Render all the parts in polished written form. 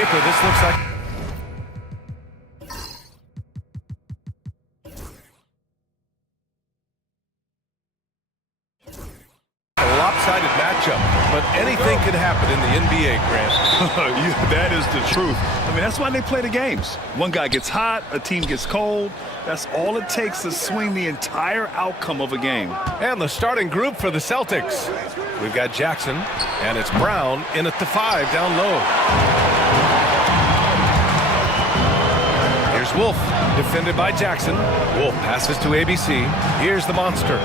paper, this looks like... lopsided matchup, but anything could happen in the NBA, Grant. Yeah, that is the truth. I mean, that's why they play the games. One guy gets hot, a team gets cold. That's all it takes to swing the entire outcome of a game. And the starting group for the Celtics. We've got Jackson, and it's Brown in at the 5 down low. Here's Wolf, defended by Jackson. Wolf passes to ABC. Here's the monster.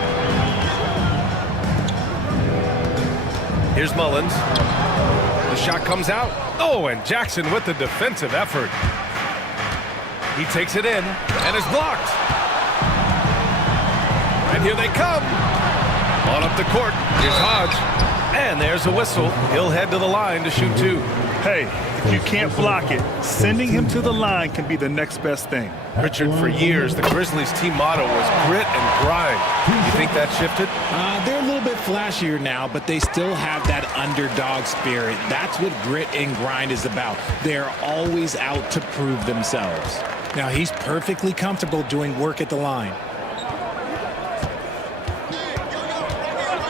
Here's Mullins. The shot comes out. Oh, and Jackson with the defensive effort. He takes it in and is blocked. And here they come. On up the court. Here's Hodge. And there's a whistle. He'll head to the line to shoot 2. Hey, if you can't block it, sending him to the line can be the next best thing. Richard, for years, the Grizzlies' team motto was grit and grind. You think that shifted? They're a little bit flashier now, but they still have that underdog spirit. That's what grit and grind is about. They're always out to prove themselves. Now, he's perfectly comfortable doing work at the line.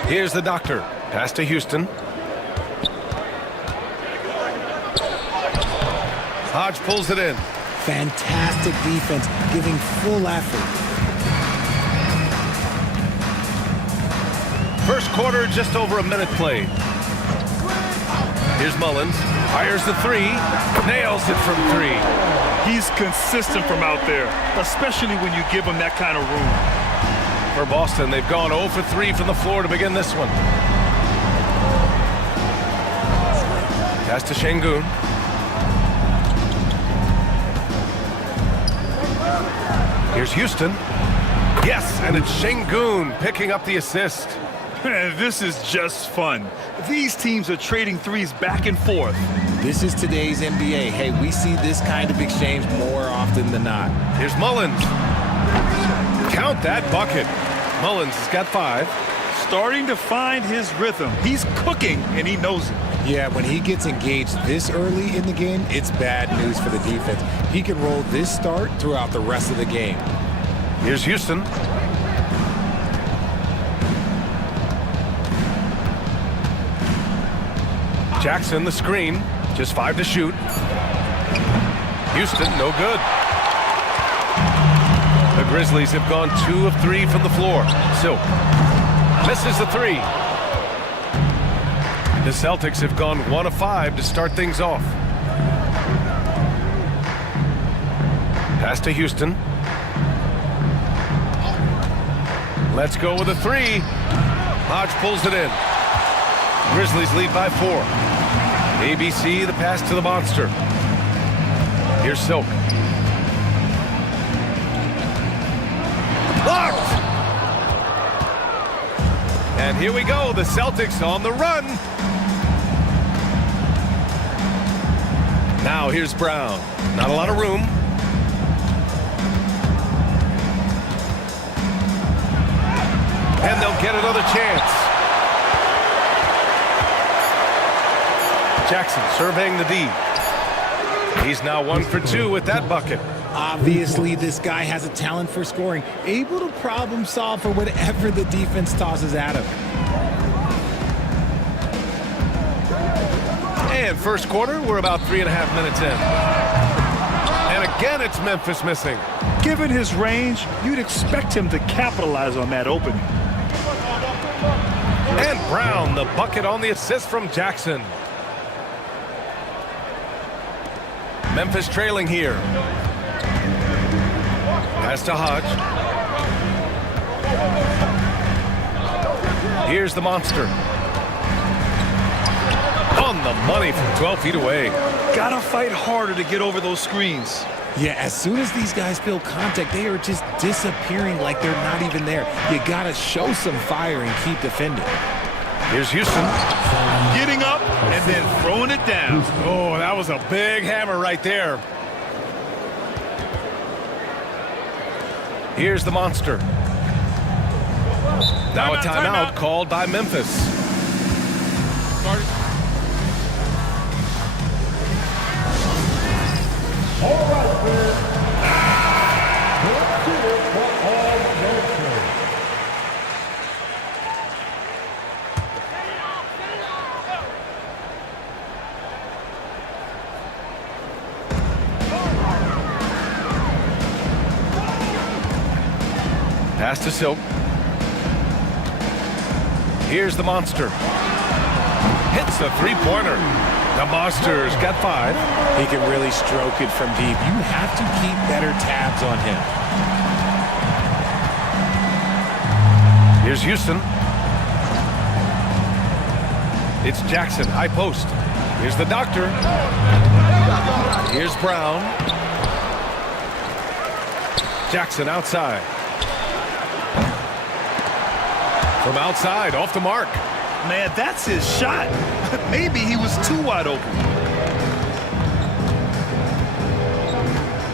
Here's the doctor. Pass to Houston. Hodge pulls it in. Fantastic defense, giving full effort. First quarter, just over a minute played. Here's Mullins. Fires the 3. Nails it from 3. He's consistent from out there, especially when you give him that kind of room. For Boston, they've gone 0 for 3 from the floor to begin this one. Pass to Şengün. Here's Houston. Yes, and it's Şengün picking up the assist. This is just fun. These teams are trading threes back and forth. This is today's NBA. Hey, we see this kind of exchange more often than not. Here's Mullins. Count that bucket. Mullins has got 5. Starting to find his rhythm. He's cooking, and he knows it. Yeah, when he gets engaged this early in the game, it's bad news for the defense. He can roll this start throughout the rest of the game. Here's Houston. Jackson, the screen. Just 5 to shoot. Houston, no good. The Grizzlies have gone 2 of 3 from the floor. Silk misses the 3. The Celtics have gone 1 of 5 to start things off. Pass to Houston. Let's go with a 3. Hodge pulls it in. Grizzlies lead by 4. ABC, the pass to the monster. Here's Silk. Blocked! And here we go, the Celtics on the run. Now here's Brown. Not a lot of room. And they'll get another chance. Jackson surveying the D. He's now 1 for 2 with that bucket. Obviously, this guy has a talent for scoring, able to problem solve for whatever the defense tosses at him. And first quarter, we're about 3.5 minutes in. And again, it's Memphis missing. Given his range, you'd expect him to capitalize on that opening. And Brown, the bucket on the assist from Jackson. Memphis trailing here. Pass to Hodge. Here's the monster. On the money from 12 feet away. Gotta fight harder to get over those screens. Yeah, as soon as these guys feel contact, they are just disappearing like they're not even there. You gotta show some fire and keep defending. Here's Houston. Getting up and then throwing it down. Oh, that was a big hammer right there. Here's the monster. Now a timeout called by Memphis. Pass to Silk. Here's the monster. Hits a three-pointer. The Monster's got 5. He can really stroke it from deep. You have to keep better tabs on him. Here's Houston. It's Jackson, high post. Here's the doctor. Here's Brown. Jackson outside. From outside, off the mark. Man, that's his shot. Maybe he was too wide open.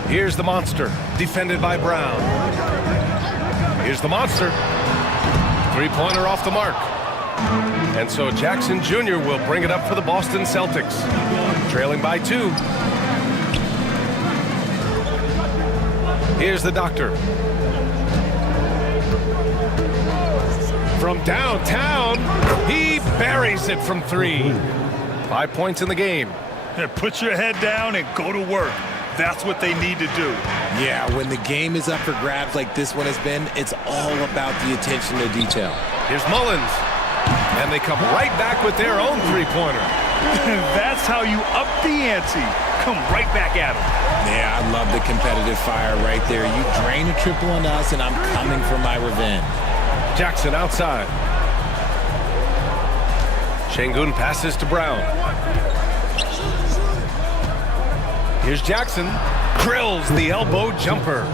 Here's the monster, defended by Brown. Here's the monster. Three-pointer off the mark. And so Jackson Jr. will bring it up for the Boston Celtics. Trailing by 2. Here's the doctor. From downtown, he buries it from 3. 5 points in the game. Put your head down and go to work. That's what they need to do. Yeah, when the game is up for grabs like this one has been, it's all about the attention to detail. Here's Mullins. And they come right back with their own three-pointer. That's how you up the ante. Come right back at them. Yeah, I love the competitive fire right there. You drain a triple on us, and I'm coming for my revenge. Jackson outside. Şengün passes to Brown. Here's Jackson. Drills the elbow jumper.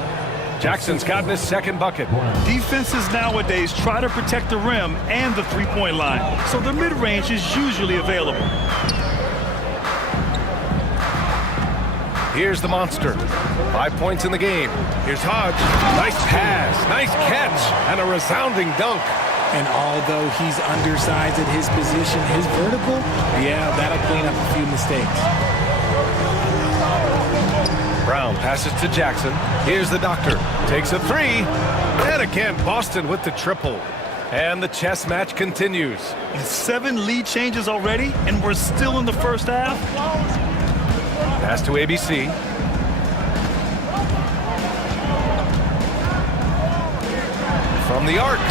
Jackson's gotten his second bucket. Defenses nowadays try to protect the rim and the three-point line, so the mid-range is usually available. Here's the monster. 5 points in the game. Here's Hodge. Nice pass, nice catch, and a resounding dunk. And although he's undersized at his position, his vertical, yeah, that'll clean up a few mistakes. Brown passes to Jackson. Here's the doctor. Takes a 3. And again, Boston with the triple. And the chess match continues. 7 lead changes already, and we're still in the first half. Pass to ABC. From the arc.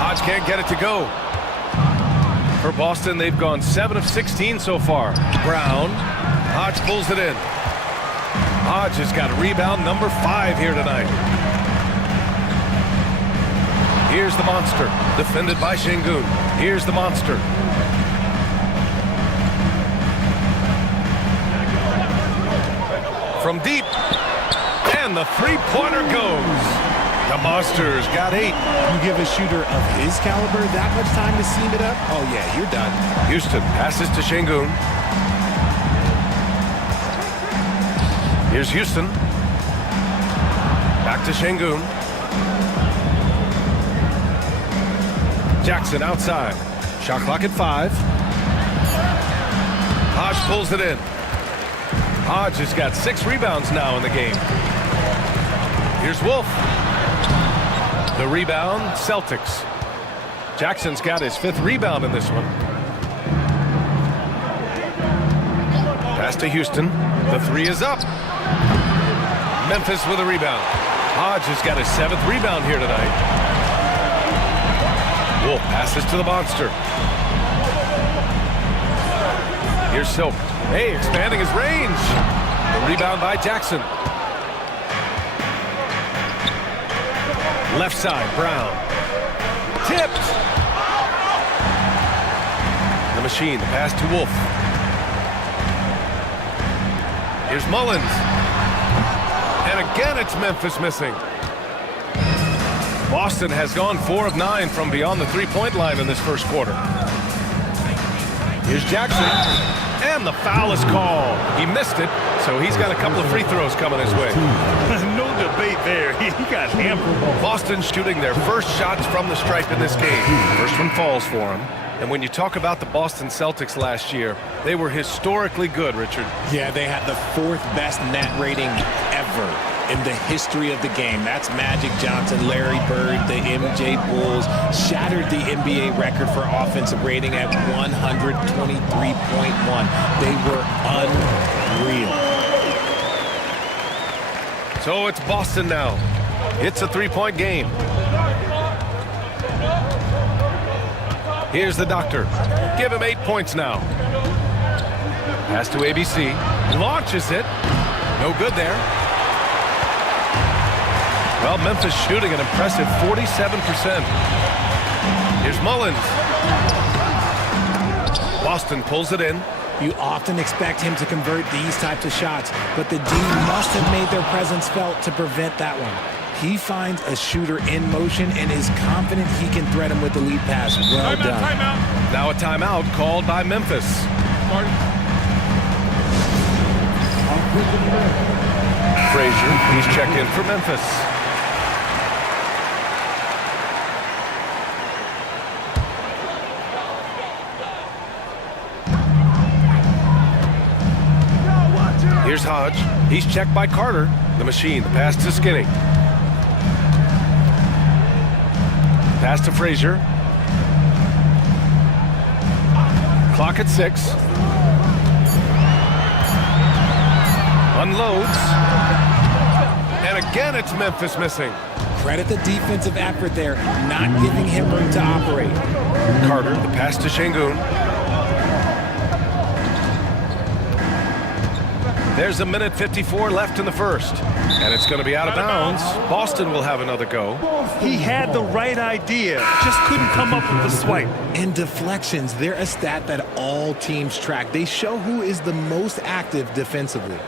Hodge can't get it to go. For Boston, they've gone 7 of 16 so far. Brown. Hodge pulls it in. Hodge has got rebound number 5 here tonight. Here's the monster, defended by Şengün. Here's the monster. From deep, and the three-pointer goes. The Monster's got 8. You give a shooter of his caliber that much time to seam it up? Oh, yeah, you're done. Houston passes to Şengün. Here's Houston. Back to Şengün. Jackson outside. Shot clock at 5. Hodge pulls it in. Hodge has got 6 rebounds now in the game. Here's Wolf. The rebound, Celtics. Jackson's got his 5th rebound in this one. Pass to Houston. The 3 is up. Memphis with a rebound. Hodge has got his 7th rebound here tonight. Wolf passes to the monster. Here's Silk. Hey, expanding his range. The rebound by Jackson. Left side, Brown. Tipped. The machine, the pass to Wolf. Here's Mullins. And again, it's Memphis missing. Boston has gone 4 of 9 from beyond the three-point line in this first quarter. Here's Jackson. And the foul is called. He missed it, so he's got a couple of free throws coming his way. No debate there. He got hammered. Boston shooting their first shots from the stripe in this game. First one falls for him. And when you talk about the Boston Celtics last year, they were historically good, Richard. Yeah, they had the 4th best net rating ever in the history of the game. That's Magic Johnson, Larry Bird, the MJ Bulls. Shattered the NBA record for offensive rating at 123.1. They were unreal. So it's Boston now. It's a three-point game. Here's the doctor. Give him 8 points now. Pass to ABC. Launches it. No good there. Well, Memphis shooting an impressive 47%. Here's Mullins. Boston pulls it in. You often expect him to convert these types of shots, but the D must have made their presence felt to prevent that one. He finds a shooter in motion and is confident he can thread him with the lead pass. Well done. Timeout. Now a timeout called by Memphis. Frazier, he's checked in for Memphis. Here's Hodge. He's checked by Carter. The machine, the pass to Skinny. Pass to Frazier. Clock at 6. Unloads. And again, it's Memphis missing. Credit the defensive effort there, not giving him room to operate. Carter, the pass to Şengün. There's 1:54 left in the first. And it's going to be out of bounds. Boston will have another go. He had the right idea, just couldn't come up with the swipe. And deflections, they're a stat that all teams track. They show who is the most active defensively.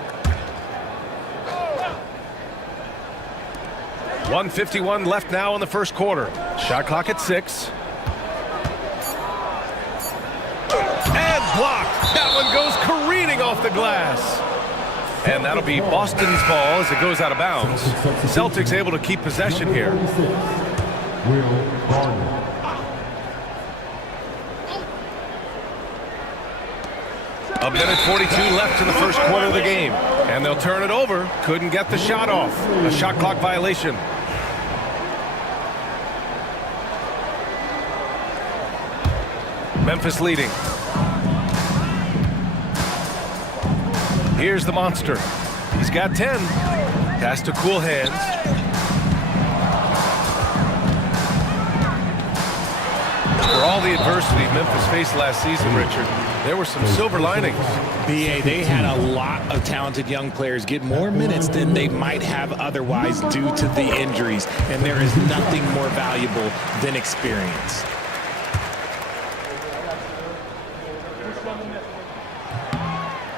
1:51 left now in the first quarter. Shot clock at 6. And blocked. That one goes careening off the glass. And that'll be Boston's ball as it goes out of bounds. Celtics able to keep possession here. A minute 42 left in the first quarter of the game. And they'll turn it over. Couldn't get the shot off. A shot clock violation. Memphis leading. Here's the monster. He's got 10. Pass to cool hands. For all the adversity Memphis faced last season, Richard, there were some silver linings. BA, they had a lot of talented young players get more minutes than they might have otherwise due to the injuries, and there is nothing more valuable than experience.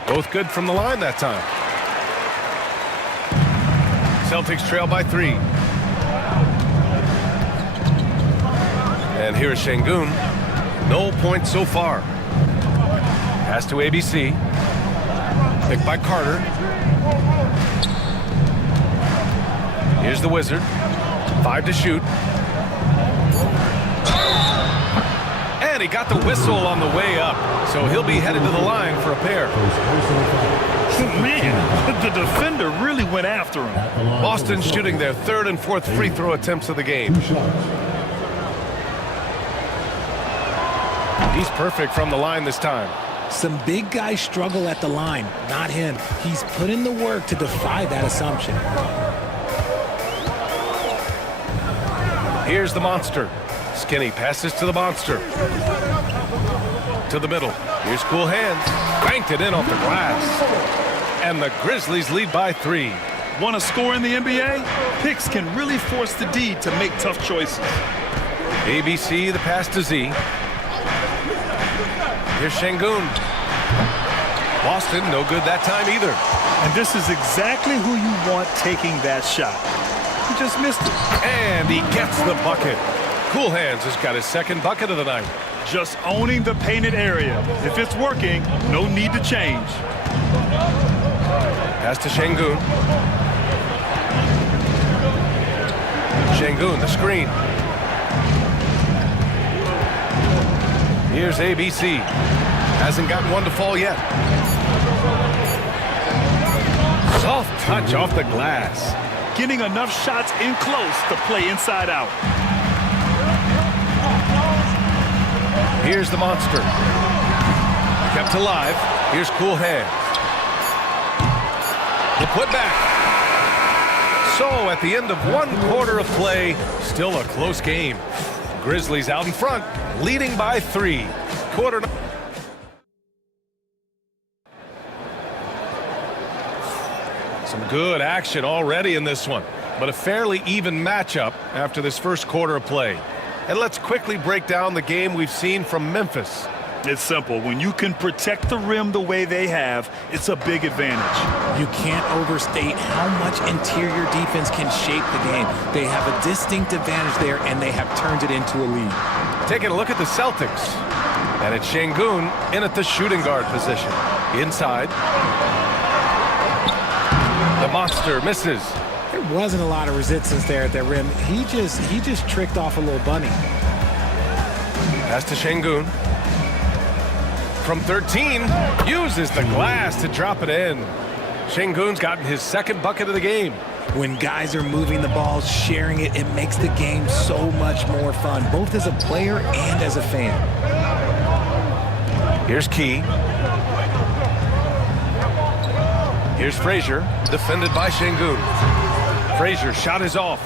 Both good from the line that time. Celtics trail by 3. And here is Şengün. No points so far. Pass to ABC. Picked by Carter. Here's the Wizard. 5 to shoot. And he got the whistle on the way up. So he'll be headed to the line for a pair. Man, the defender really went after him. Boston shooting their 3rd and 4th free throw attempts of the game. He's perfect from the line this time. Some big guys struggle at the line, not him. He's put in the work to defy that assumption. Here's the monster. Skinny passes to the monster. To the middle. Here's cool hands. Banked it in off the glass. And the Grizzlies lead by 3. Want to score in the NBA? Picks can really force the D to make tough choices. ABC, the pass to Z. Here's Şengün. Boston, no good that time either. And this is exactly who you want taking that shot. He just missed it. And he gets the bucket. Cool Hands has got his 2nd bucket of the night. Just owning the painted area. If it's working, no need to change. Pass to Şengün. Şengün, the screen. Here's ABC. Hasn't gotten one to fall yet. Soft touch off the glass. Getting enough shots in close to play inside out. Here's the monster. Kept alive. Here's cool hands. The putback. So at the end of 1 quarter of play, still a close game. Grizzlies out in front, leading by 3. Quarter. Some good action already in this one, but a fairly even matchup after this first quarter of play. And let's quickly break down the game we've seen from Memphis. It's simple. When you can protect the rim the way they have, it's a big advantage. You can't overstate how much interior defense can shape the game. They have a distinct advantage there, and they have turned it into a lead. Taking a look at the Celtics. And it's Şengün in at the shooting guard position. Inside. The monster misses. There wasn't a lot of resistance there at that rim. He just tricked off a little bunny. Pass to Şengün. From 13, uses the glass to drop it in. Şengün's gotten his second bucket of the game. When guys are moving the ball, sharing it, it makes the game so much more fun, both as a player and as a fan. Here's Key. Here's Frazier, defended by Şengün. Frazier shot is off.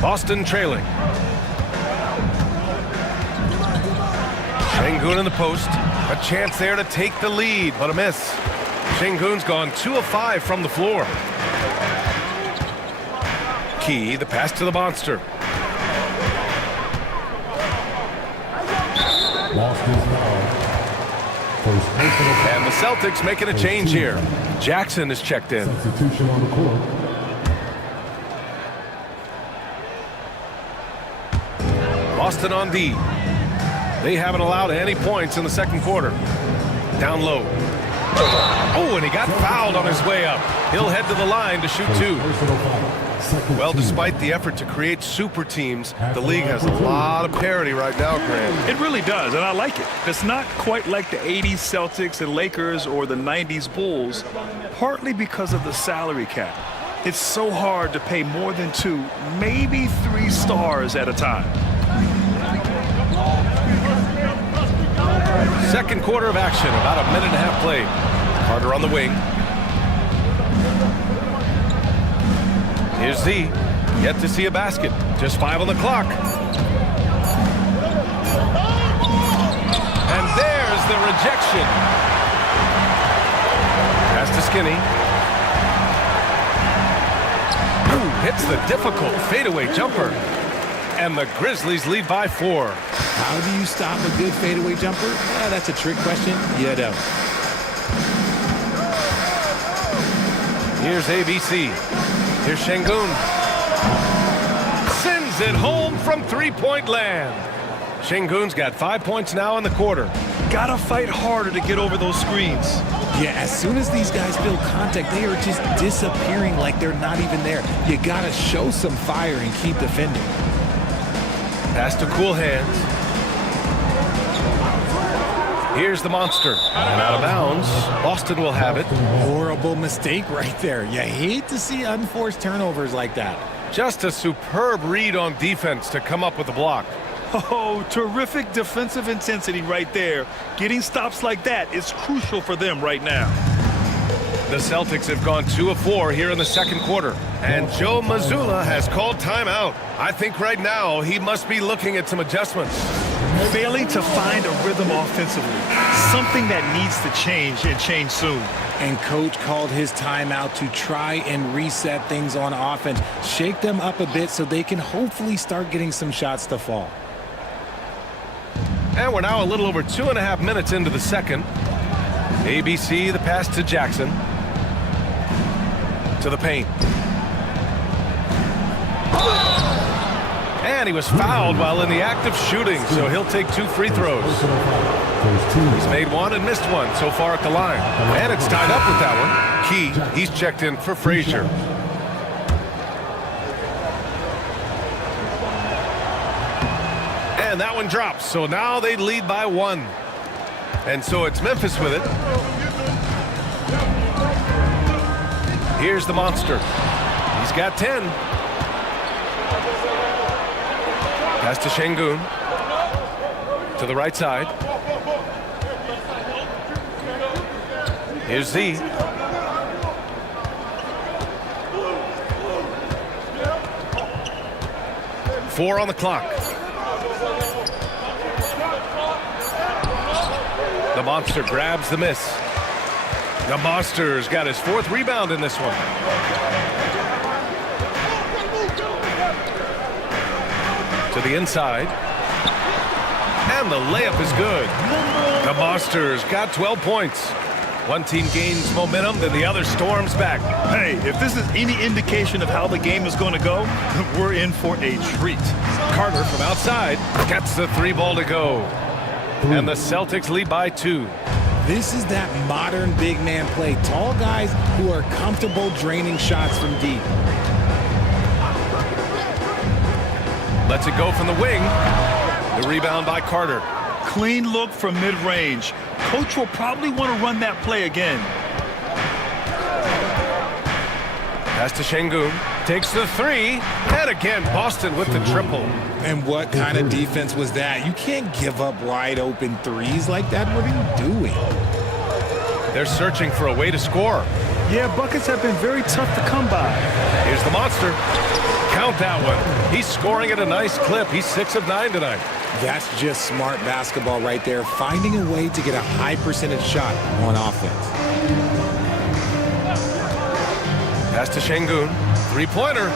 Boston trailing. Şengün in the post. A chance there to take the lead, but a miss. Şengün's gone 2 of 5 from the floor. Key, the pass to the monster. And the Celtics making a change here. Jackson is checked in. Substitution on the court. Boston on D. They haven't allowed any points in the second quarter. Down low. Oh, and he got fouled on his way up. He'll head to the line to shoot 2. Well, despite the effort to create super teams, the league has a lot of parity right now, Grant. It really does, and I like it. It's not quite like the 80s Celtics and Lakers or the 90s Bulls, partly because of the salary cap. It's so hard to pay more than 2, maybe 3 stars at a time. Second quarter of action, about a minute and a half played. Carter on the wing. Here's Z. Yet to see a basket. Just 5 on the clock. And there's the rejection. Pass to Skinny. Ooh, hits the difficult fadeaway jumper. And the Grizzlies lead by 4. How do you stop a good fadeaway jumper? That's a trick question. You don't. Here's ABC. Here's Şengün. Sends it home from three-point land. Şengün's got 5 points now in the quarter. Gotta fight harder to get over those screens. Yeah, as soon as these guys feel contact, they are just disappearing like they're not even there. You gotta show some fire and keep defending. Pass to cool hands. Here's the monster. And out of bounds. Boston will have it. Horrible mistake right there. You hate to see unforced turnovers like that. Just a superb read on defense to come up with the block. Oh, terrific defensive intensity right there. Getting stops like that is crucial for them right now. The Celtics have gone 2 of 4 here in the second quarter. And Joe Mazzulla has called timeout. I think right now he must be looking at some adjustments. Failing to find a rhythm offensively. Something that needs to change and change soon. And coach called his timeout to try and reset things on offense. Shake them up a bit so they can hopefully start getting some shots to fall. And we're now a little over 2.5 minutes into the second. ABC, the pass to Jackson. To the paint. And he was fouled while in the act of shooting, so he'll take 2 free throws. He's made 1 and missed 1 so far at the line. And it's tied up with that one. Key, he's checked in for Frazier. And that one drops, so now they lead by 1. And so it's Memphis with it. Here's the monster. He's got 10. Pass to Şengün. To the right side. Here's Z. 4 on the clock. The Monster grabs the miss. The Monster's got his 4th rebound in this one. To the inside. And the layup is good. The Monster's got 12 points. One team gains momentum, then the other storms back. Hey, if this is any indication of how the game is going to go, we're in for a treat. Carter from outside gets the 3 ball to go. And the Celtics lead by 2. This is that modern big man play. Tall guys who are comfortable draining shots from deep. Lets it go from the wing. The rebound by Carter. Clean look from mid-range. Coach will probably want to run that play again. Pass to Şengün. Takes the 3. And again, Boston with the triple. And what kind of defense was that? You can't give up wide open threes like that. What are you doing? They're searching for a way to score. Yeah, buckets have been very tough to come by. Here's the Monster. Count that one. He's scoring at a nice clip. He's 6 of 9 tonight. That's just smart basketball right there, finding a way to get a high percentage shot on offense. Pass to Şengün. 3-pointer.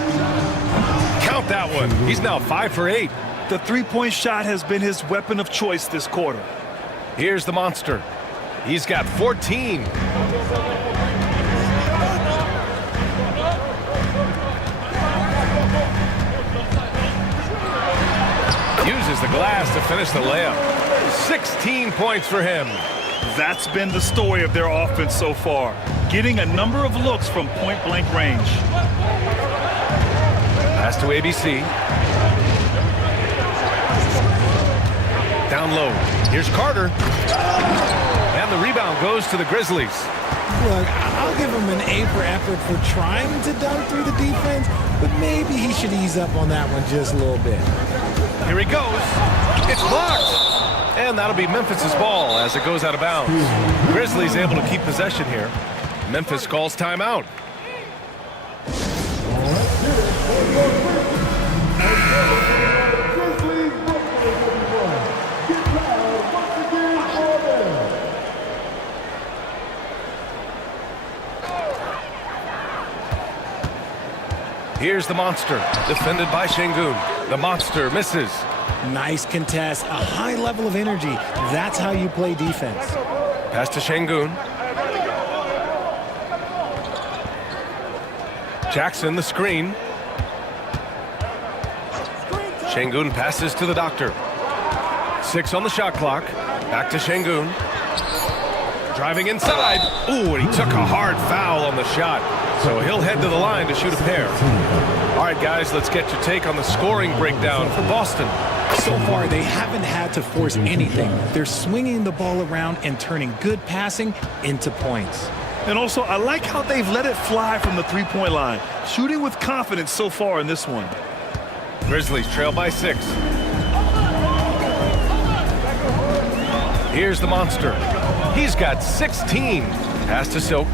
Count that one. He's now 5 for 8. The three-point shot has been his weapon of choice this quarter. Here's the Monster. He's got 14. Uses the glass to finish the layup. 16 points for him. That's been the story of their offense so far, getting a number of looks from point-blank range. Pass to ABC. Down low. Here's Carter. And the rebound goes to the Grizzlies. Look, I'll give him an A for effort for trying to dunk through the defense, but maybe he should ease up on that one just a little bit. Here he goes. It's blocked. And that'll be Memphis's ball as it goes out of bounds. Grizzlies able to keep possession here. Memphis calls timeout. Here's the Monster, defended by Şengün. The Monster misses. Nice contest, a high level of energy. That's how you play defense. Pass to Şengün. Jackson, the screen. Şengün passes to the Doctor. 6 on the shot clock. Back to Şengün. Driving inside. Ooh, and he took a hard foul on the shot. So he'll head to the line to shoot a pair. All right, guys, let's get your take on the scoring breakdown for Boston. So far, they haven't had to force anything. They're swinging the ball around and turning good passing into points. And also, I like how they've let it fly from the three-point line, shooting with confidence so far in this one. Grizzlies trail by 6. Here's the Monster. He's got 16. Pass to Silk.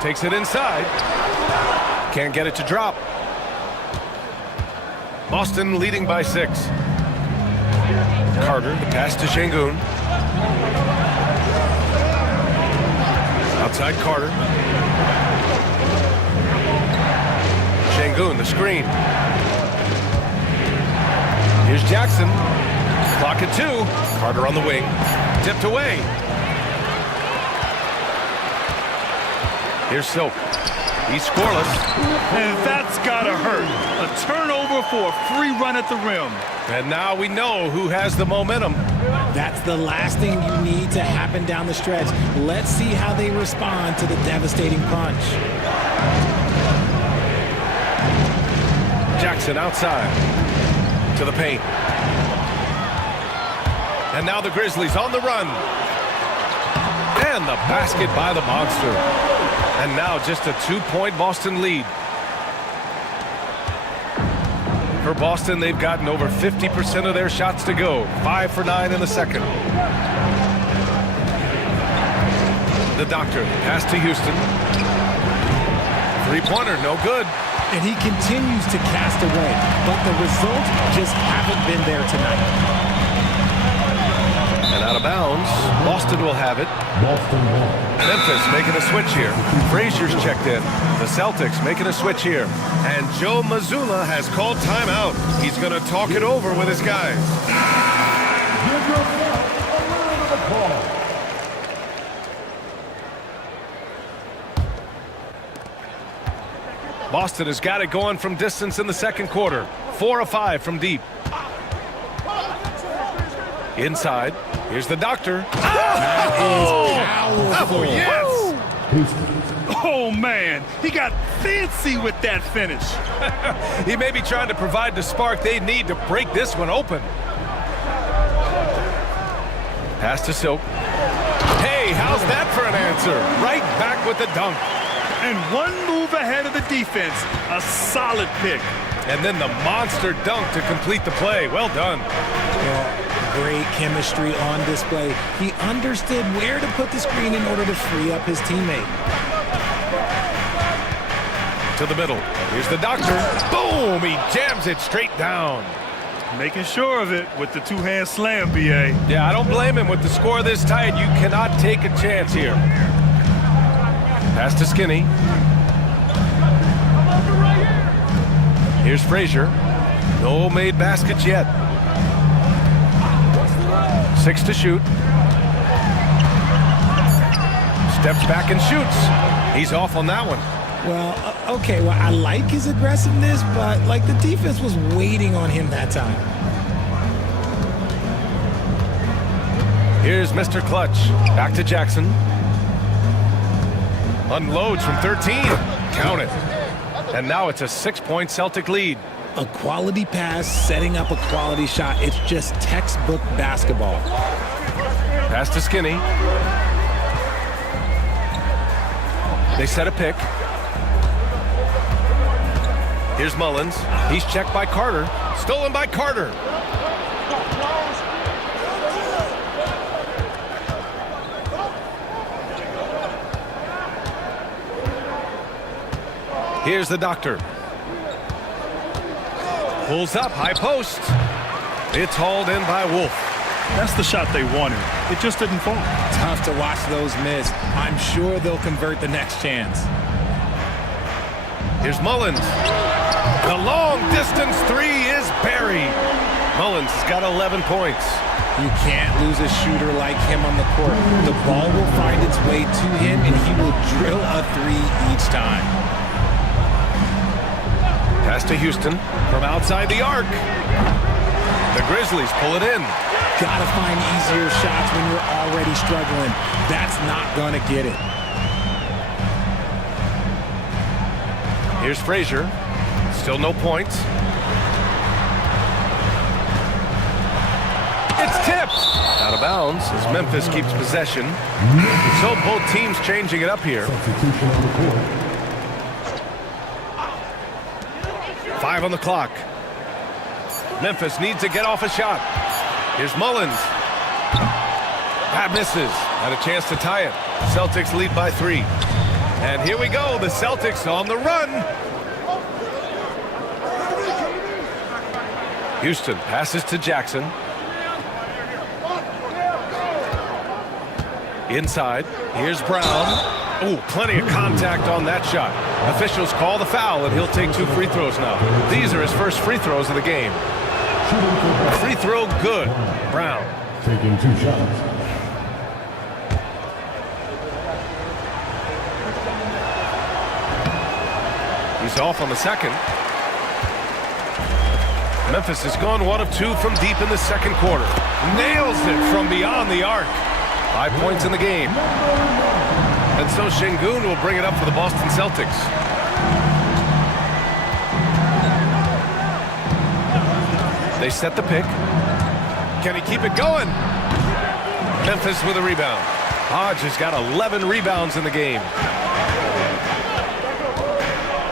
Takes it inside. Can't get it to drop. Boston leading by 6. Carter, the pass to Şengün. Outside Carter. Şengün, the screen. Here's Jackson. Clock at 2. Carter on the wing. Tipped away. Here's Silk. He's scoreless. And that's gotta hurt. A turnover for a free run at the rim. And now we know who has the momentum. That's the last thing you need to happen down the stretch. Let's see how they respond to the devastating punch. Jackson outside to the paint. And now the Grizzlies on the run. And the basket by the Monster. And now just a 2-point Boston lead. For Boston, they've gotten over 50% of their shots to go. 5 for 9 in the second. The doctor. Pass to Houston. Three-pointer, no good. And he continues to cast away, but the results just haven't been there tonight. And out of bounds, Boston will have it. Memphis making a switch here. Frazier's checked in. The Celtics making a switch here. And Joe Mazzulla has called timeout. He's going to talk it over with his guys. Boston has got it going from distance in the second quarter. 4 of 5 from deep. Inside. Here's the doctor. Powerful. Yes! Oh, man. He got fancy with that finish. He may be trying to provide the spark they need to break this one open. Pass to Silk. Hey, how's that for an answer? Right back with the dunk. And one move ahead of the defense. A solid pick. And then the monster dunk to complete the play. Well done. Yeah, great chemistry on display. He understood where to put the screen in order to free up his teammate. To the middle. Here's the doctor. Boom! He jams it straight down. Making sure of it with the two-hand slam, B.A. Yeah, I don't blame him with the score this tight. You cannot take a chance here. Pass to Skinny. Here's Frazier. No made baskets yet. 6 to shoot. Steps back and shoots. He's off on that one. Well, okay, well, I like his aggressiveness, but like the defense was waiting on him that time. Here's Mr. Clutch. Back to Jackson. Unloads from 13. Count it. And now it's a 6-point Celtic lead. A quality pass, setting up a quality shot. It's just textbook basketball. Pass to Skinny. They set a pick. Here's Mullins. He's checked by Carter. Stolen by Carter. Here's the doctor. Pulls up, high post. It's hauled in by Wolf. That's the shot they wanted. It just didn't fall. Tough to watch those miss. I'm sure they'll convert the next chance. Here's Mullins. The long distance three is buried. Mullins has got 11 points. You can't lose a shooter like him on the court. The ball will find its way to him, and he will drill a three each time. Pass to Houston from outside the arc. The Grizzlies pull it in. Gotta find easier shots when you're already struggling. That's not gonna get it. Here's Frazier. Still no points. It's tipped. Out of bounds as Memphis keeps possession. So both teams changing it up here. 5 on the clock. Memphis needs to get off a shot. Here's Mullins. That misses. Had a chance to tie it. Celtics lead by 3. And here we go. The Celtics on the run. Houston passes to Jackson. Inside. Here's Brown. Oh, plenty of contact on that shot. Officials call the foul, and he'll take 2 free throws now. These are his first free throws of the game. A free throw good. Brown. Taking 2 shots. He's off on the second. Memphis has gone 1 of 2 from deep in the second quarter. Nails it from beyond the arc. 5 points in the game. And so Şengün will bring it up for the Boston Celtics. They set the pick. Can he keep it going? Memphis with a rebound. Hodge has got 11 rebounds in the game.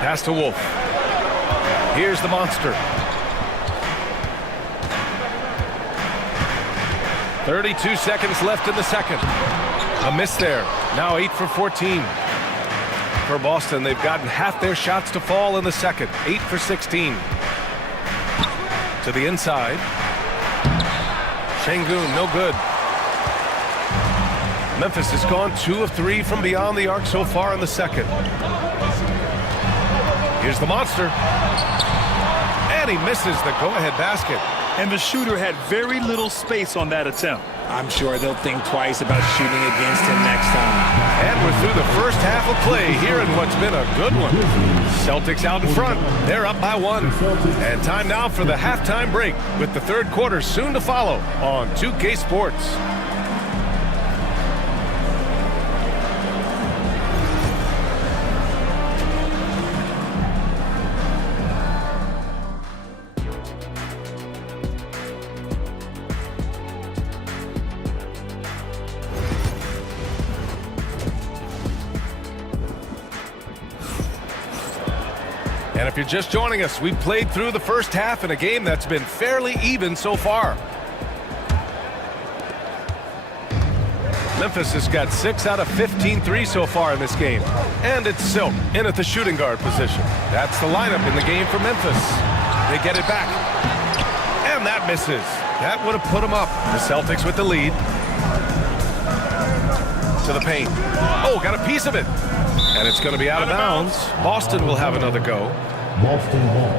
Pass to Wolf. Here's the monster. 32 seconds left in the second. A miss there. Now 8 for 14. For Boston, they've gotten half their shots to fall in the second. 8 for 16. To the inside. Şengün, no good. Memphis has gone 2 of 3 from beyond the arc so far in the second. Here's the monster. And he misses the go-ahead basket. And the shooter had very little space on that attempt. I'm sure they'll think twice about shooting against him next time. And we're through the first half of play here in what's been a good one. Celtics out in front. They're up by 1. And time now for the halftime break with the third quarter soon to follow on 2K Sports. And if you're just joining us, we've played through the first half in a game that's been fairly even so far. Memphis has got 6 out of 15 threes so far in this game. And it's Silk in at the shooting guard position. That's the lineup in the game for Memphis. They get it back. And that misses. That would have put them up. The Celtics with the lead. To the paint. Oh, got a piece of it. And it's going to be out of bounds. Boston will have another go. Boston ball.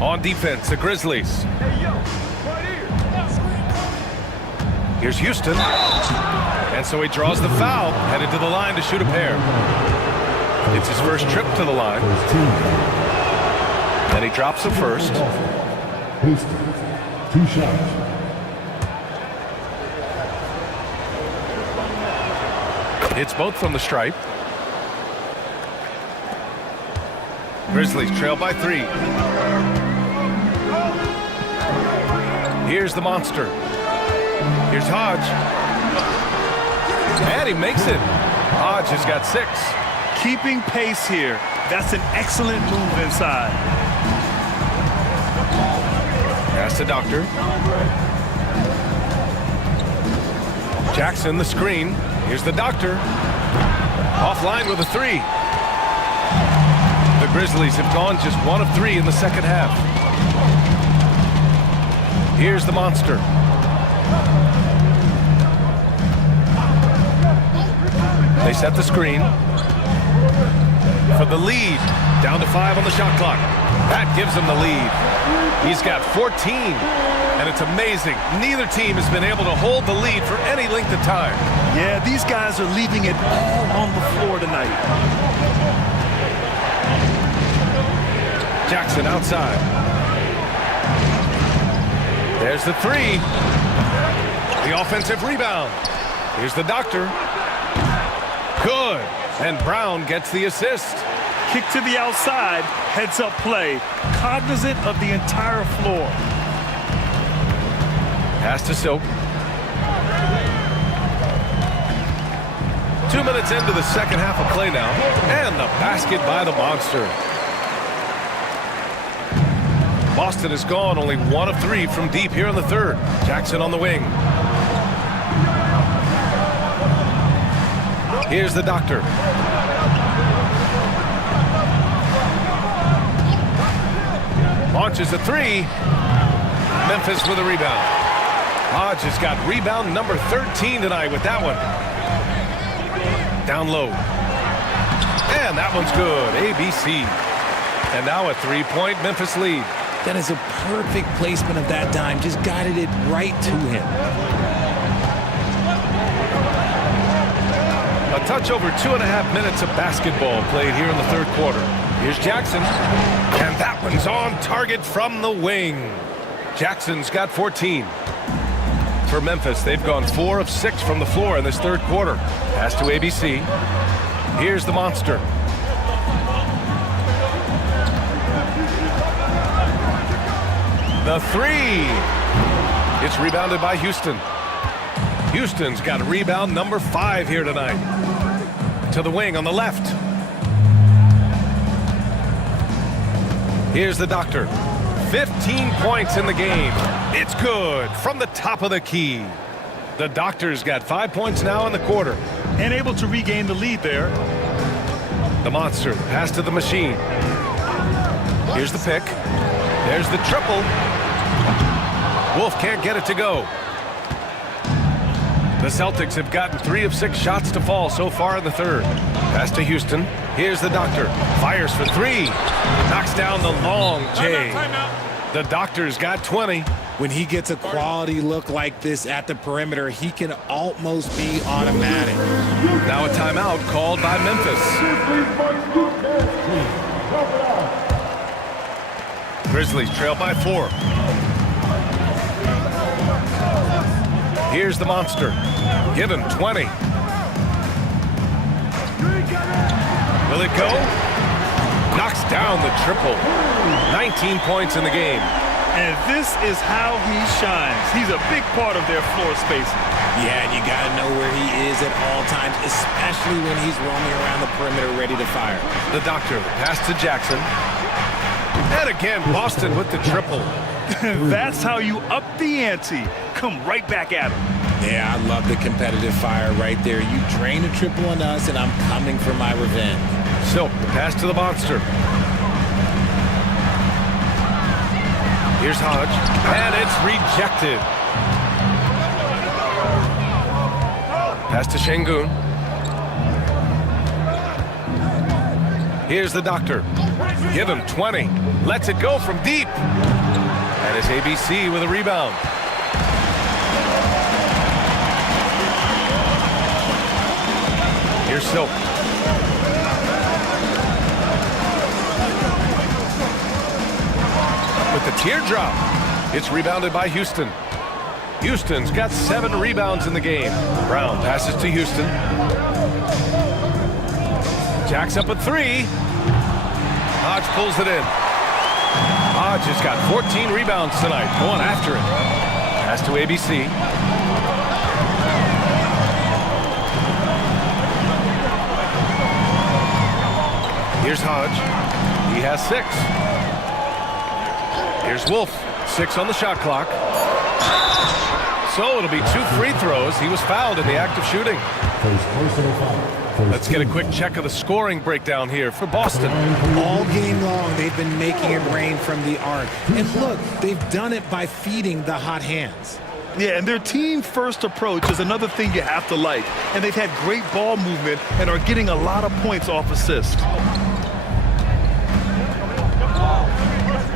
On defense, the Grizzlies. Here's Houston. And so he draws the foul, headed to the line to shoot a pair. It's his first trip to the line. And he drops the first. Houston, 2 shots. It's both from the stripe. Grizzlies trail by 3. Here's the monster. Here's Hodge. And he makes it. Hodge has got 6. Keeping pace here. That's an excellent move inside. Pass to Doctor. Jackson, the screen. Here's the Doctor. Offline with a 3. The Grizzlies have gone just 1 of 3 in the second half. Here's the monster. They set the screen. For the lead. Down to 5 on the shot clock. That gives them the lead. He's got 14. And it's amazing. Neither team has been able to hold the lead for any length of time. Yeah, these guys are leaving it all on the floor tonight. Jackson outside. There's the 3. The offensive rebound. Here's the Doctor. Good. And Brown gets the assist. Kick to the outside, heads-up play, cognizant of the entire floor. Pass to Silk. 2 minutes into the second half of play now. And the basket by the monster. Boston has gone only 1 of 3 from deep here in the third. Jackson on the wing. Here's the Doctor. Launches a 3. Memphis with a rebound. Hodge has got rebound number 13 tonight with that one. Down low. And that one's good. ABC. And now a 3-point Memphis lead. That is a perfect placement of that dime. Just guided it right to him. A touch over 2.5 minutes of basketball played here in the third quarter. Here's Jackson. And that one's on target from the wing. Jackson's got 14. For Memphis, they've gone 4 of 6 from the floor in this third quarter. Pass to ABC. Here's the monster. The 3. It's rebounded by Houston. Houston's got rebound number 5 here tonight. To the wing on the left. Here's the doctor. 15 points in the game. It's good from the top of the key. The doctor's got 5 points now in the quarter. And able to regain the lead there. The monster, pass to the machine. Here's the pick. There's the triple. Wolf can't get it to go. The Celtics have gotten 3 of 6 shots to fall so far in the third. Pass to Houston. Here's the doctor. Fires for 3. Knocks down the long J. The doctor's got 20. When he gets a quality look like this at the perimeter, he can almost be automatic. Now a timeout called by Memphis. Grizzlies trail by 4. Here's the monster. Give him 20. Will it go? Knocks down the triple. 19 points in the game. And this is how he shines. He's a big part of their floor spacing. Yeah, and you got to know where he is at all times, especially when he's roaming around the perimeter ready to fire. The doctor, pass to Jackson. And again, Boston with the triple. That's how you up the ante. Come right back at him. Yeah, I love the competitive fire right there. You drain a triple on us, and I'm coming for my revenge. Silk, pass to the monster. Here's Hodge, and it's rejected. Pass to Şengün. Here's the doctor. Give him 20. Lets it go from deep. And it's ABC with a rebound. Here's Silk. With the teardrop. It's rebounded by Houston. Houston's got 7 rebounds in the game. Brown passes to Houston. Jacks up at 3. Hodge pulls it in. Hodge has got 14 rebounds tonight. Going after it. Pass to ABC. Here's Hodge. He has 6. Here's Wolf. 6 on the shot clock. So it'll be 2 free throws. He was fouled in the act of shooting. Let's get a quick check of the scoring breakdown here for Boston. All game long, they've been making it rain from the arc. And look, they've done it by feeding the hot hands. Yeah, and their team-first approach is another thing you have to like. And they've had great ball movement and are getting a lot of points off assist.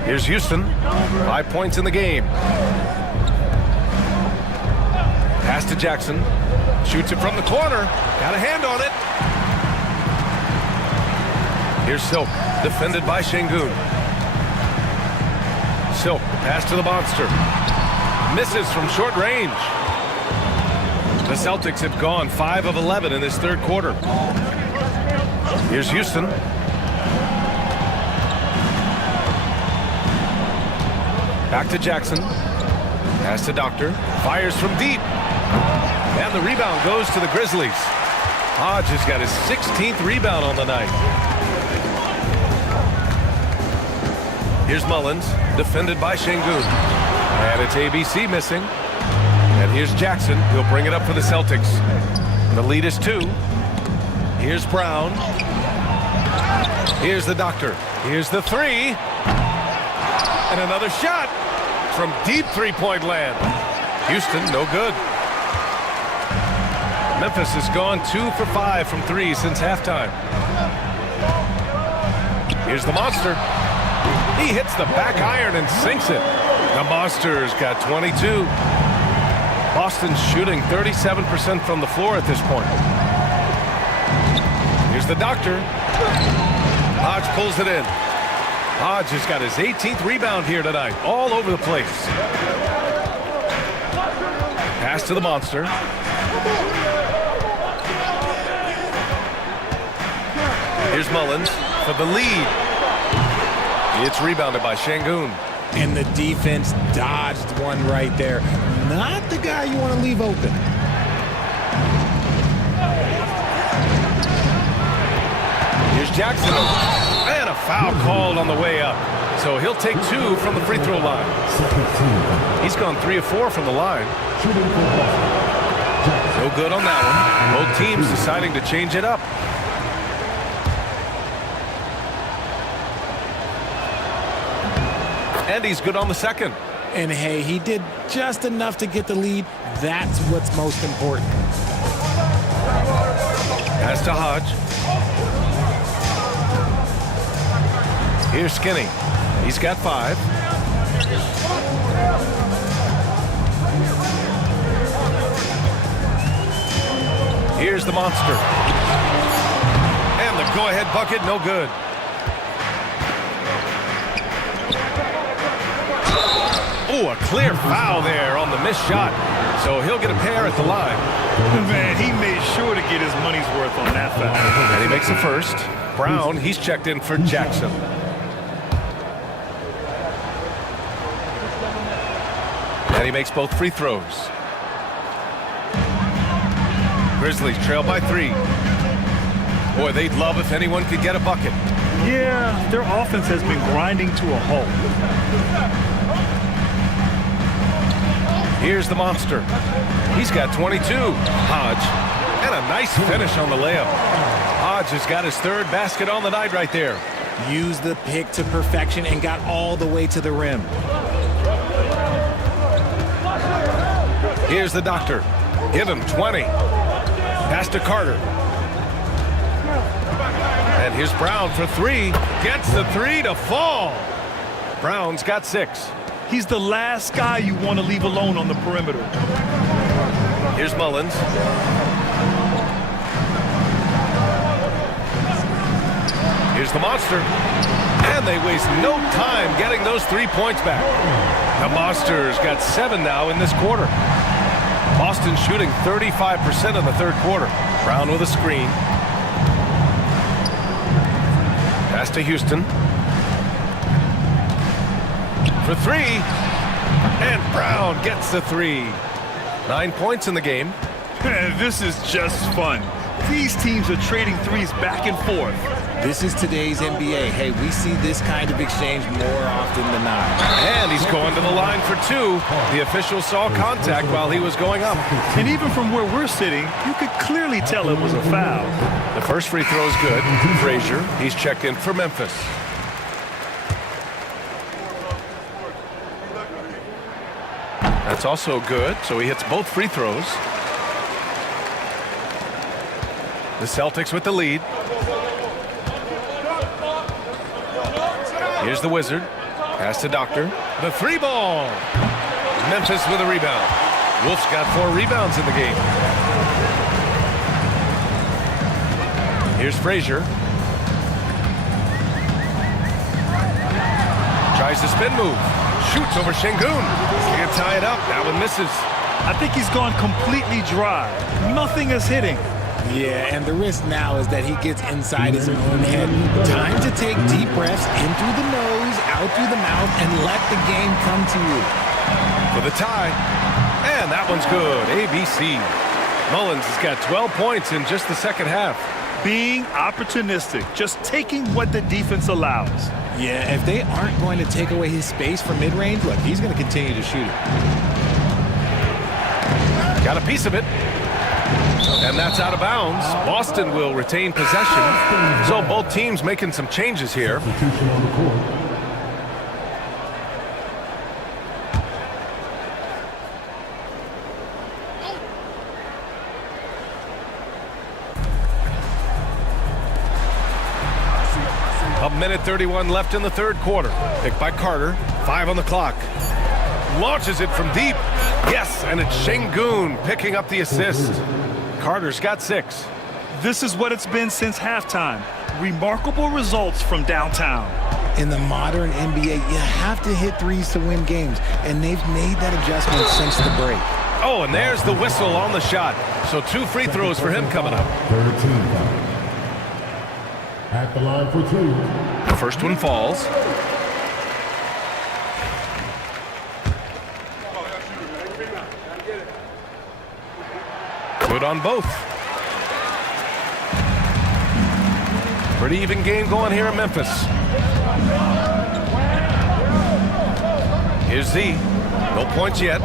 Here's Houston. 5 points in the game. Pass to Jackson. Shoots it from the corner. Got a hand on it. Here's Silk. Defended by Şengün. Silk. Pass to the monster. Misses from short range. The Celtics have gone 5 of 11 in this third quarter. Here's Houston. Back to Jackson. Pass to Doctor. Fires from deep. And the rebound goes to the Grizzlies. Hodge has got his 16th rebound on the night. Here's Mullins. Defended by Şengün. And it's ABC missing. And here's Jackson. He'll bring it up for the Celtics. The lead is 2. Here's Brown. Here's the Doctor. Here's the 3. And another shot from deep three-point land. Houston, no good. Memphis has gone 2 for 5 from 3 since halftime. Here's the monster. He hits the back iron and sinks it. The monster's got 22. Boston's shooting 37% from the floor at this point. Here's the Doctor. Hodge pulls it in. Hodge has got his 18th rebound here tonight, all over the place. Pass to the monster. Here's Mullins for the lead. It's rebounded by Şengün. And the defense dodged one right there. Not the guy you want to leave open. Here's Jackson. And a foul called on the way up. so he'll take 2 from the free throw line. Second team. He's gone 3 of 4 from the line. Shooting for Boston. Jackson. No good on that one. Both teams deciding to change it up. And he's good on the second. And hey, he did just enough to get the lead. That's what's most important. Pass to Hodge. Here's Skinny. He's got 5. Here's the monster. And the go-ahead bucket, no good. Oh, a clear foul there on the missed shot. So he'll get a pair at the line. Man, he made sure to get his money's worth on that foul. And he makes the first. Brown, he's checked in for Jackson. And he makes both free throws. Grizzlies trail by 3. Boy, they'd love if anyone could get a bucket. Yeah, their offense has been grinding to a halt. Here's the monster. He's got 22. Hodge. And a nice finish on the layup. Hodge has got his 3rd basket on the night right there. Used the pick to perfection and got all the way to the rim. Here's the doctor. Give him 20. Pass to Carter. And here's Brown for 3. Gets the 3 to fall. Brown's got 6. He's the last guy you want to leave alone on the perimeter. Here's Mullins. Here's the monster. And they waste no time getting those 3 points back. The Monsters got 7 now in this quarter. Boston shooting 35% in the 3rd quarter. Brown with a screen. Pass to Houston. For 3. And Brown gets the 3. 9 points in the game. This is just fun. These teams are trading threes back and forth. This is today's NBA. Hey, we see this kind of exchange more often than not. And he's going to the line for 2. The official saw contact while he was going up. And even from where we're sitting, you could clearly tell it was a foul. The first free throw is good. Frazier, he's checked in for Memphis. That's also good, so he hits both free throws. The Celtics with the lead. Here's the Wizard. Pass to Doctor. The 3 ball. Memphis with a rebound. Wolf's got 4 rebounds in the game. Here's Frazier. Tries the spin move. Shoots over Şengün. He can tie it up. That one misses. I think he's gone completely dry. Nothing is hitting. Yeah, and the risk now is that he gets inside his own head. Time to take deep breaths in through the nose, out through the mouth, and let the game come to you. For the tie. And that one's good. ABC. Mullins has got 12 points in just the second half. Being opportunistic, just taking what the defense allows. Yeah, if they aren't going to take away his space from mid-range, look, he's going to continue to shoot it. Got a piece of it. And that's out of bounds. Boston will retain possession. So both teams making some changes here. Substitution on the court. A minute 31 left in the 3rd quarter. Picked by Carter. 5 on the clock. Launches it from deep. Yes, and it's Şengün picking up the assist. Carter's got 6. This is what it's been since halftime. Remarkable results from downtown. In the modern NBA, you have to hit threes to win games, and they've made that adjustment since the break. Oh, and there's the whistle on the shot. So 2 free throws for him coming up. 13 foul. At the line for 2. The first one falls. Good on both. Pretty even game going here in Memphis. Here's Z. No points yet.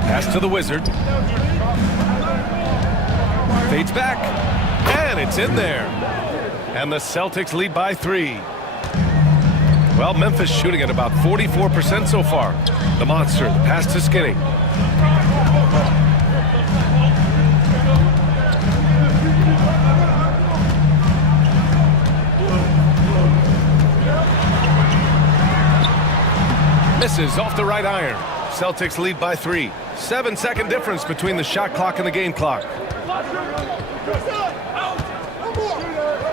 Pass to the Wizard. Fades back. And it's in there. And the Celtics lead by 3. Well, Memphis shooting at about 44% so far. The monster, the pass to Skinny. Misses off the right iron. Celtics lead by 3. 7-second difference between the shot clock and the game clock.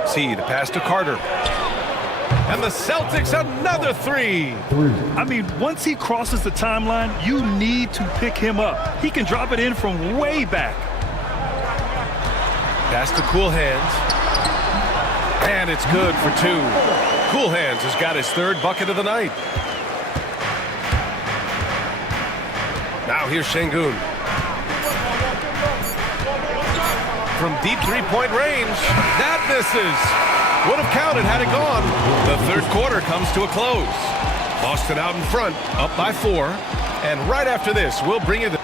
See the pass to Carter. And the Celtics another 3. I mean, once he crosses the timeline, you need to pick him up. He can drop it in from way back. Pass to Cool Hands. And it's good for 2. Cool Hands has got his 3rd bucket of the night. Now here's Şengün. From deep three-point range, that misses. Would have counted had it gone. The 3rd quarter comes to a close. Boston out in front, up by 4. And right after this, we'll bring you the...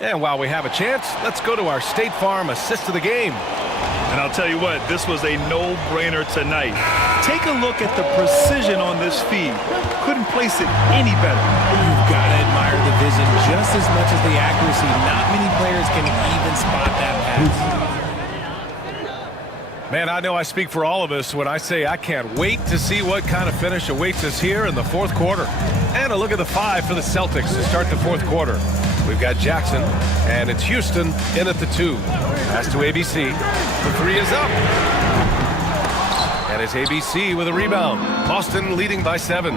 And while we have a chance, let's go to our State Farm assist of the game. And I'll tell you what, this was a no-brainer tonight. Take a look at the precision on this feed. Couldn't place it any better. You've got to admire the vision just as much as the accuracy. Not many players can even spot that pass. Man, I know I speak for all of us when I say I can't wait to see what kind of finish awaits us here in the 4th quarter. And a look at the 5 for the Celtics to start the 4th quarter. We've got Jackson, and it's Houston in at the 2. Pass to ABC. The 3 is up. And it's ABC with a rebound. Boston leading by 7.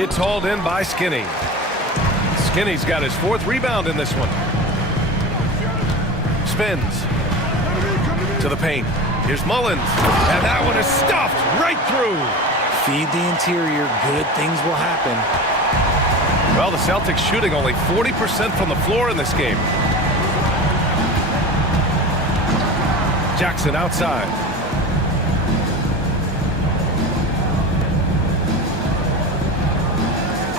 It's hauled in by Skinny. Skinny's got his 4th rebound in this one. Spins to the paint. Here's Mullins. And that one is stuffed right through. Feed the interior, good things will happen. Well, the Celtics shooting only 40% from the floor in this game. Jackson outside.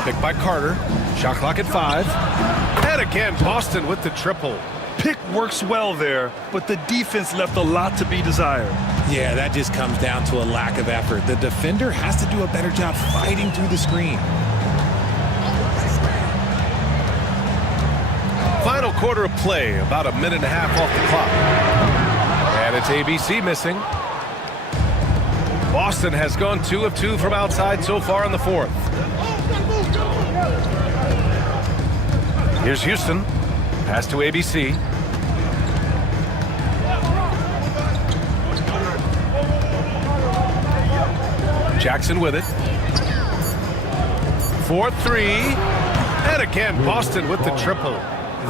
Picked by Carter. Shot clock at 5. And again, Boston with the triple. Pick works well there, but the defense left a lot to be desired. Yeah, that just comes down to a lack of effort. The defender has to do a better job fighting through the screen. Final quarter of play, about a minute and a half off the clock. And it's ABC missing. Boston has gone 2 of 2 from outside so far in the 4th. Here's Houston. Pass to ABC. Jackson with it. 4-3. And again, Boston with the triple.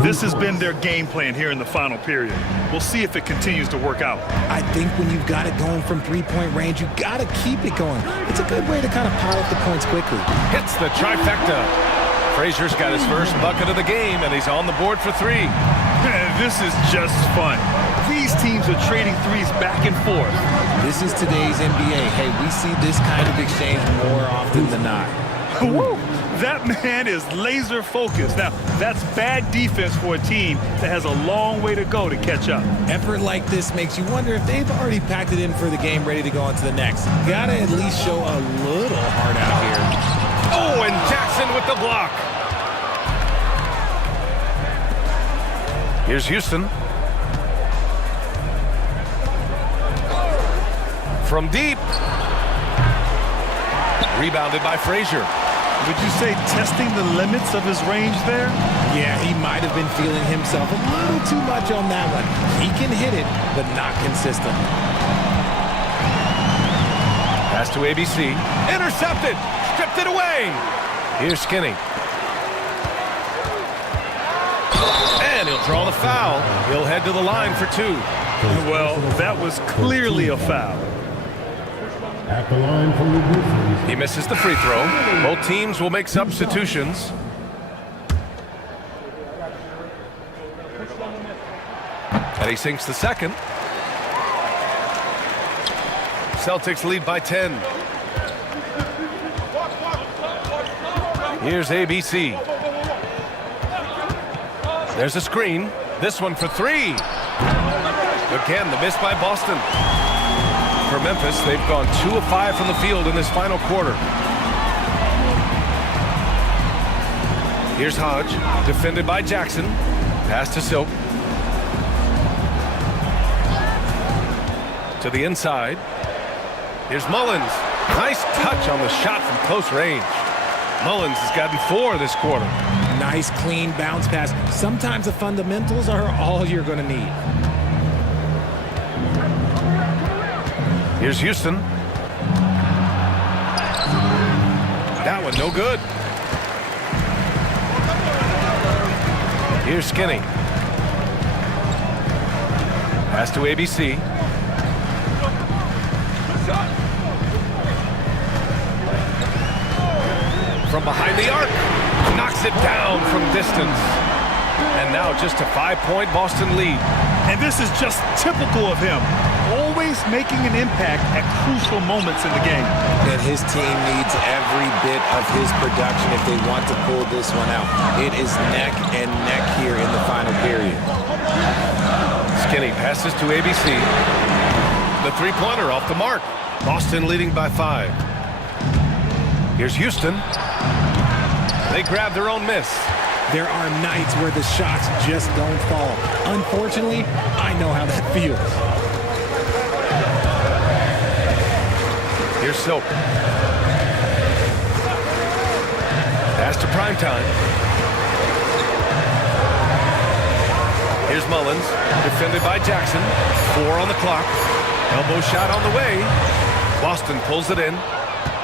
This has been their game plan here in the final period. We'll see if it continues to work out. I think when you've got it going from three-point range, you got to keep it going. It's a good way to kind of pile up the points quickly. Hits the trifecta. Frazier's got his first bucket of the game, and he's on the board for 3. This is just fun. These teams are trading threes back and forth. This is today's NBA. Hey, we see this kind of exchange more often than not. Woo! That man is laser focused. Now, that's bad defense for a team that has a long way to go to catch up. Effort like this makes you wonder if they've already packed it in for the game, ready to go on to the next. Gotta at least show a little heart out here. Oh, and Jackson with the block. Here's Houston. From deep. Rebounded by Frazier. Would you say testing the limits of his range there? Yeah, he might have been feeling himself a little too much on that one. He can hit it, but not consistent. Pass to ABC. Intercepted. Stripped it away. Here's Skinny. And he'll draw the foul. He'll head to the line for 2. Well, that was clearly a foul. At the line for the Grizzlies. He misses the free throw. Both teams will make substitutions. And he sinks the second. Celtics lead by 10. Here's ABC. There's a screen. This one for three. Again, the miss by Boston. For Memphis, they've gone 2 of 5 from the field in this final quarter. Here's Hodge, defended by Jackson. Pass to Silk. To the inside. Here's Mullins. Nice touch on the shot from close range. Mullins has gotten 4 this quarter. Nice, clean bounce pass. Sometimes the fundamentals are all you're going to need. Here's Houston. That one no good. Here's Skinny. Pass to ABC. From behind the arc. Knocks it down from distance. And now just a 5-point Boston lead. And this is just typical of him. Always making an impact at crucial moments in the game. And his team needs every bit of his production if they want to pull this one out. It is neck and neck here in the final period. Skinny passes to ABC. The three-pointer off the mark. Boston leading by 5. Here's Houston. They grab their own miss. There are nights where the shots just don't fall. Unfortunately, I know how that feels. Here's Silk. Pass to Primetime. Here's Mullins, defended by Jackson. 4 on the clock. Elbow shot on the way. Boston pulls it in.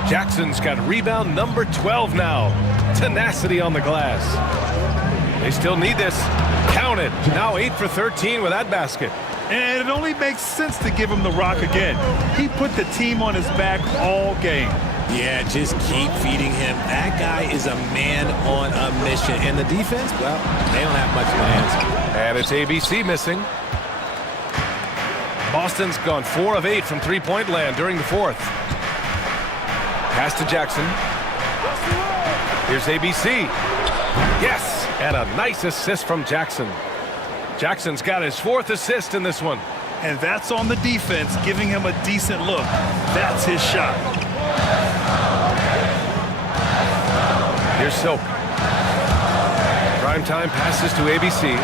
Jackson's got rebound number 12 now. Tenacity on the glass. They still need this. Count it. Now 8 for 13 with that basket. And it only makes sense to give him the rock again. He put the team on his back all game. Yeah, just keep feeding him. That guy is a man on a mission. And the defense, well, they don't have much of an answer. And it's ABC missing. Boston's gone 4 of 8 from three-point land during the fourth. Pass to Jackson. Here's ABC. Yes, and a nice assist from Jackson. Jackson's got his 4th assist in this one. And that's on the defense, giving him a decent look. That's his shot. Here's Silk. Primetime passes to ABC.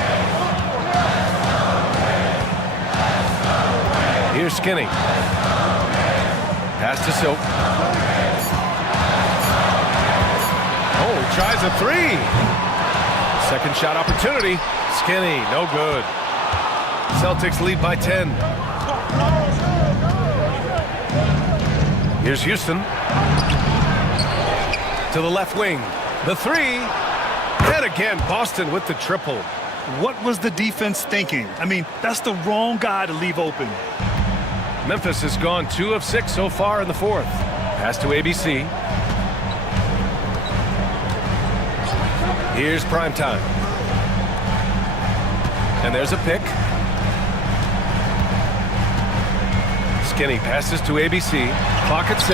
Here's Skinny. Pass to Silk. Oh, tries a 3. Second shot opportunity. Skinny, no good. Celtics lead by 10. Here's Houston. To the left wing. The 3. And again, Boston with the triple. What was the defense thinking? I mean, that's the wrong guy to leave open. Memphis has gone 2 of 6 so far in the fourth. Pass to ABC. Here's Primetime. And there's a pick. Skinny passes to ABC. Clock at 6.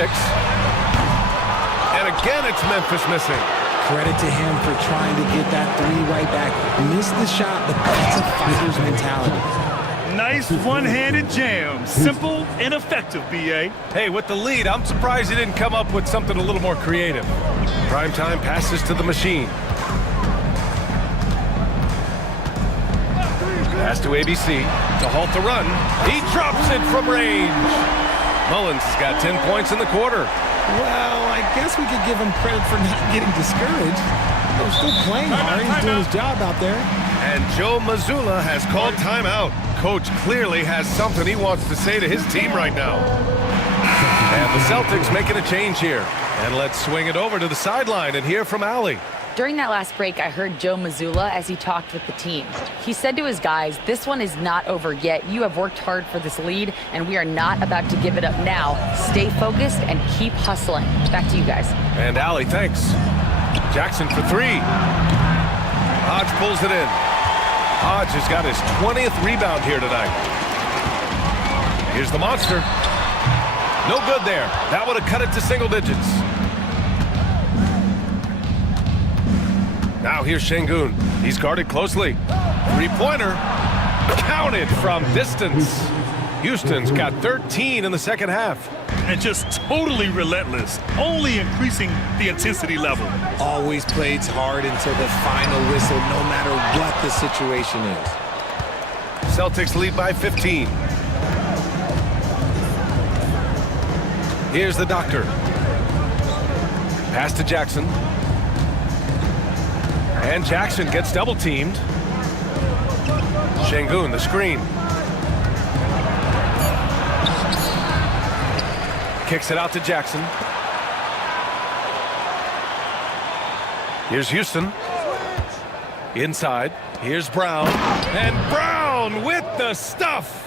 And again, it's Memphis missing. Credit to him for trying to get that 3 right back. Missed the shot, but that's a fighter's mentality. Nice one-handed jam. Simple and effective, B.A. Hey, with the lead, I'm surprised he didn't come up with something a little more creative. Primetime passes to the machine. Pass to ABC to halt the run. He drops it from range. Mullins has got 10 points in the quarter. Well, I guess we could give him credit for not getting discouraged. They're still playing hard. He's doing his job out there. And Joe Mazzulla has called timeout. Coach clearly has something he wants to say to his team right now. And the Celtics making a change here. And let's swing it over to the sideline and hear from Allie. During that last break, I heard Joe Mazzulla as he talked with the team. He said to his guys, this one is not over yet. You have worked hard for this lead, and we are not about to give it up now. Stay focused and keep hustling. Back to you guys. And Allie, thanks. Jackson for 3. Hodge pulls it in. Hodge has got his 20th rebound here tonight. Here's the monster. No good there. That would have cut it to single digits. Now here's Şengün. He's guarded closely. Three-pointer. Counted from distance. Houston's got 13 in the second half. And just totally relentless, only increasing the intensity level. Always plays hard until the final whistle, no matter what the situation is. Celtics lead by 15. Here's the doctor. Pass to Jackson. And Jackson gets double-teamed. Şengün, the screen. Kicks it out to Jackson. Here's Houston. Inside. Here's Brown. And Brown with the stuff.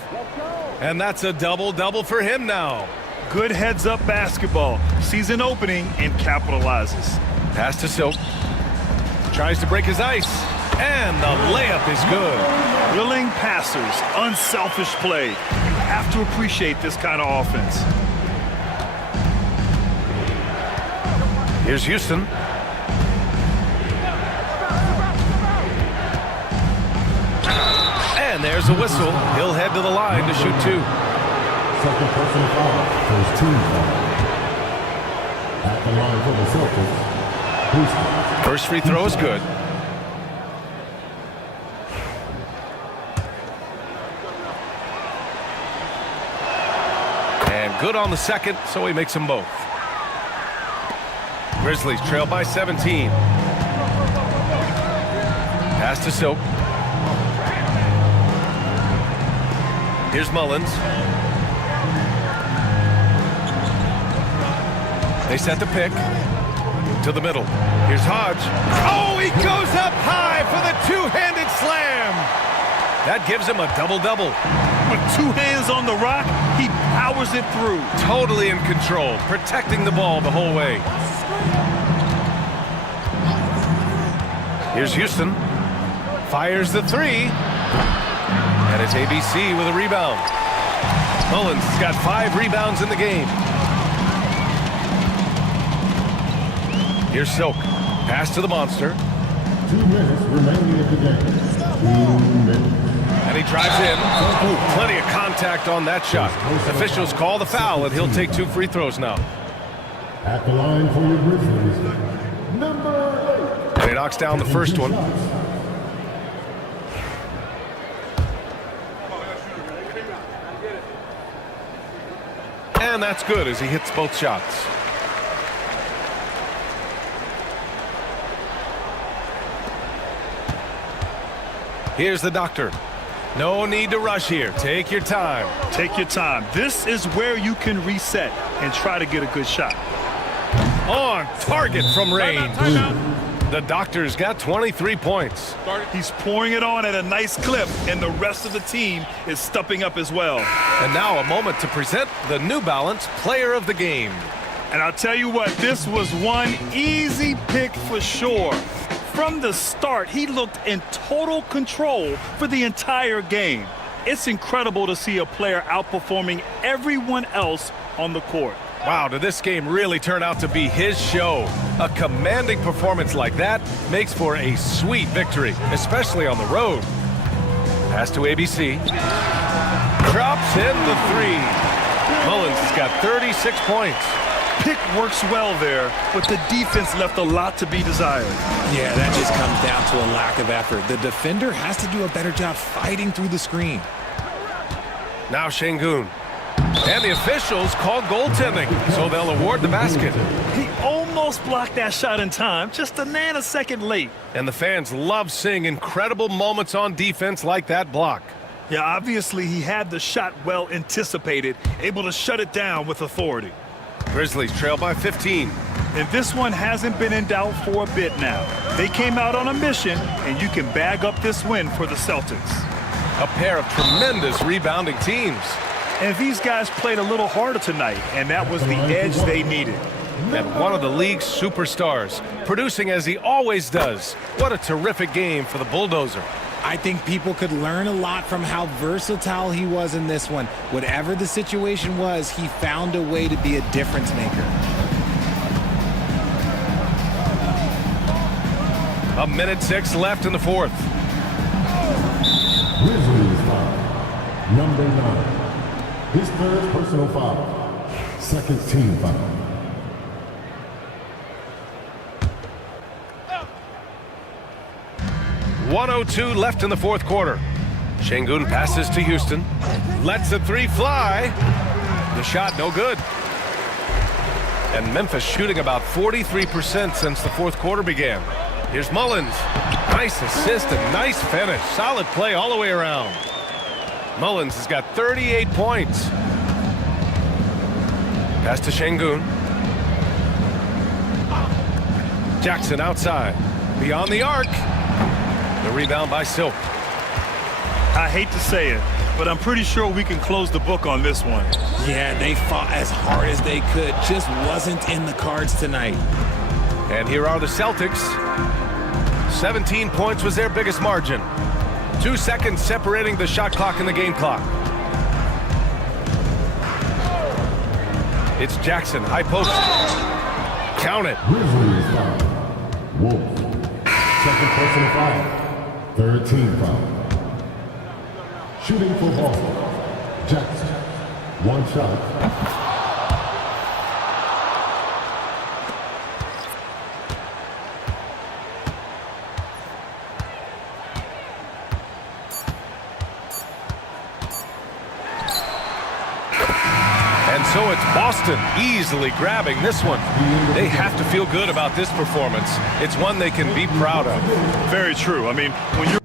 And that's a double-double for him now. Good heads-up basketball. Sees an opening and capitalizes. Pass to Silk. Tries to break his ice. And the layup is good. Willing passers, unselfish play. You have to appreciate this kind of offense. Here's Houston. And there's a whistle. He'll head to the line to shoot two. Second personal foul for his team foul. At the line for the Celtics, Houston. First free throw is good. And good on the second, so he makes them both. Grizzlies trail by 17. Pass to Silk. Here's Mullins. They set the pick to the middle. Here's Hodge. Oh, he goes up high for the two-handed slam. That gives him a double-double. With two hands on the rock, he powers it through. Totally in control, protecting the ball the whole way. Here's Houston. Fires the three. And it's ABC with a rebound. Mullins has got 5 rebounds in the game. Here's Silk. Pass to the monster. 2 minutes remaining at the game. 2 minutes. And he drives in. Oh, plenty of contact on that shot. Officials call the foul, and he'll take 2 free throws now. At the line for your Grizzlies, number 8. And he knocks down the first one. And that's good as he hits both shots. Here's the doctor. No need to rush here. Take your time. Take your time. This is where you can reset and try to get a good shot. On target from range. The doctor's got 23 points. He's pouring it on at a nice clip, and the rest of the team is stepping up as well. And now a moment to present the New Balance Player of the Game. And I'll tell you what, this was one easy pick for sure. From the start, he looked in total control for the entire game. It's incredible to see a player outperforming everyone else on the court. Wow, did this game really turn out to be his show? A commanding performance like that makes for a sweet victory, especially on the road. Pass to ABC. Drops in the 3. Mullins has got 36 points. Pick works well there, but the defense left a lot to be desired. Yeah, that just comes down to a lack of effort. The defender has to do a better job fighting through the screen. Now Şengün. And the officials call goaltending, so they'll award the basket. He almost blocked that shot in time, just a nanosecond late. And the fans love seeing incredible moments on defense like that block. Yeah, obviously he had the shot well anticipated, able to shut it down with authority. Grizzlies trail by 15. And this one hasn't been in doubt for a bit now. They came out on a mission, and you can bag up this win for the Celtics. A pair of tremendous rebounding teams. And these guys played a little harder tonight, and that was the edge they needed. And one of the league's superstars, producing as he always does. What a terrific game for the Bulldozer. I think people could learn a lot from how versatile he was in this one. Whatever the situation was, he found a way to be a difference maker. A minute 6 left in the fourth. Grizzlies foul. Number 9. His third personal foul. Second team foul. .102 left in the fourth quarter. Şengün passes to Houston. Lets the three fly. The shot no good. And Memphis shooting about 43% since the fourth quarter began. Here's Mullins. Nice assist and nice finish. Solid play all the way around. Mullins has got 38 points. Pass to Şengün. Jackson outside. Beyond the arc. The rebound by Silk. I hate to say it, but I'm pretty sure we can close the book on this one. Yeah, they fought as hard as they could. Just wasn't in the cards tonight. And here are the Celtics. 17 points was their biggest margin. 2 seconds separating the shot clock and the game clock. It's Jackson, high post. Count it. Grizzlies foul. Wolf. Second personal foul. Third team foul. Shooting for Boston. Jackson. One shot. And so it's Boston easily grabbing this one. They have to feel good about this performance. It's one they can be proud of. Very true. I mean, when you're